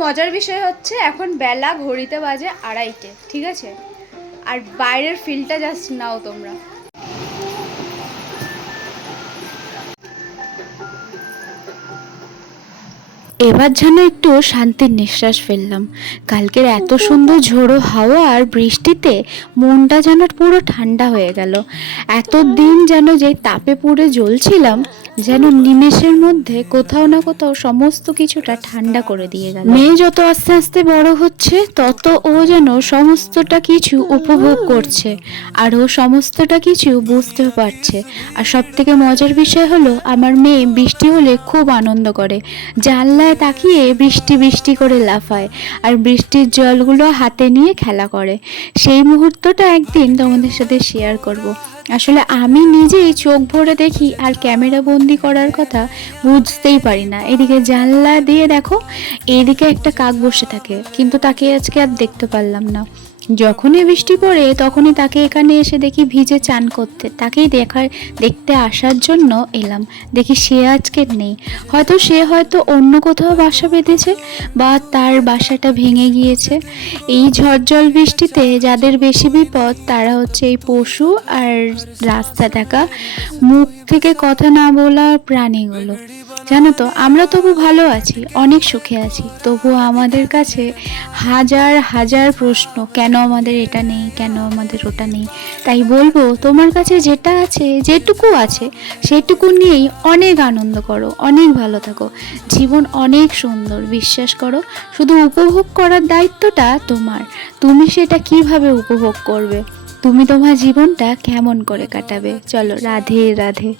মজার বিষয় হচ্ছে এখন বেলা ঘড়িতে বাজে 2:30, ঠিক আছে? আর বাইরের ফিলটা জাস্ট নাও তোমরা। এবার যেন একটু শান্তির নিঃশ্বাস ফেললাম। কালকের এত সুন্দর ঝোড়ো হাওয়া আর বৃষ্টিতে মনটা যেন পুরো ঠান্ডা হয়ে গেল। এতদিন যেন যে তাপে পুড়ে জ্বলছিলাম, যেন নিমেষের মধ্যে কোথাও না কোথাও সমস্ত কিছুটা ঠান্ডা করে দিয়ে গেল। মেয়ে যত আস্তে আস্তে বড় হচ্ছে তত ও যেন সমস্তটা কিছু উপভোগ করছে, আর ও সমস্তটা কিছু বুঝতেও পারছে। আর সব থেকে মজার বিষয় হলো, আমার মেয়ে বৃষ্টি হলে খুব আনন্দ করে, জানলায় তাকিয়ে বৃষ্টি বৃষ্টি করে লাফায় আর বৃষ্টির জলগুলো হাতে নিয়ে খেলা করে। সেই মুহূর্তটা একদিন তোমাদের সাথে শেয়ার করব। আসলে আমি নিজেই চোখ ভরে দেখি আর ক্যামেরা বন্দি করার কথা বুঝতেই পারি না। এদিকে জানলা দিয়ে দেখো, এদিকে একটা কাক বসে থাকে, কিন্তু তাকে আজকে আর দেখতে পারলাম না। যখনই বৃষ্টি পড়ে তখনই তাকে এখানে এসে দেখি ভিজে চান করতে। তাকেই দেখতে আসার জন্য এলাম, দেখি সে আজকে নেই। হয়তো অন্য কোথাও বাসা বেঁধেছে বা তার বাসাটা ভেঙে গিয়েছে। এই ঝড়জল বৃষ্টিতে যাদের বেশি বিপদ তারা হচ্ছে এই পশু আর রাস্তা থাকা, মুখ থেকে কথা না বলা প্রাণীগুলো। জানো তো, আমরা তবু ভালো আছি, অনেক সুখে আছি, তবু আমাদের কাছে হাজার হাজার প্রশ্ন, কেন আমাদের এটা নেই, কেন আমাদের ওটা নেই। তাই বলবো, তোমার কাছে যেটা আছে, যেটুকু আছে, সেটুকু নিয়েই অনেক আনন্দ করো, অনেক ভালো থাকো। জীবন অনেক সুন্দর, বিশ্বাস করো। শুধু উপভোগ করার দায়িত্বটা তোমার। তুমি সেটা কিভাবে উপভোগ করবে, তুমি তোমার জীবনটা কেমন করে কাটাবে। চলো, রাধে রাধে।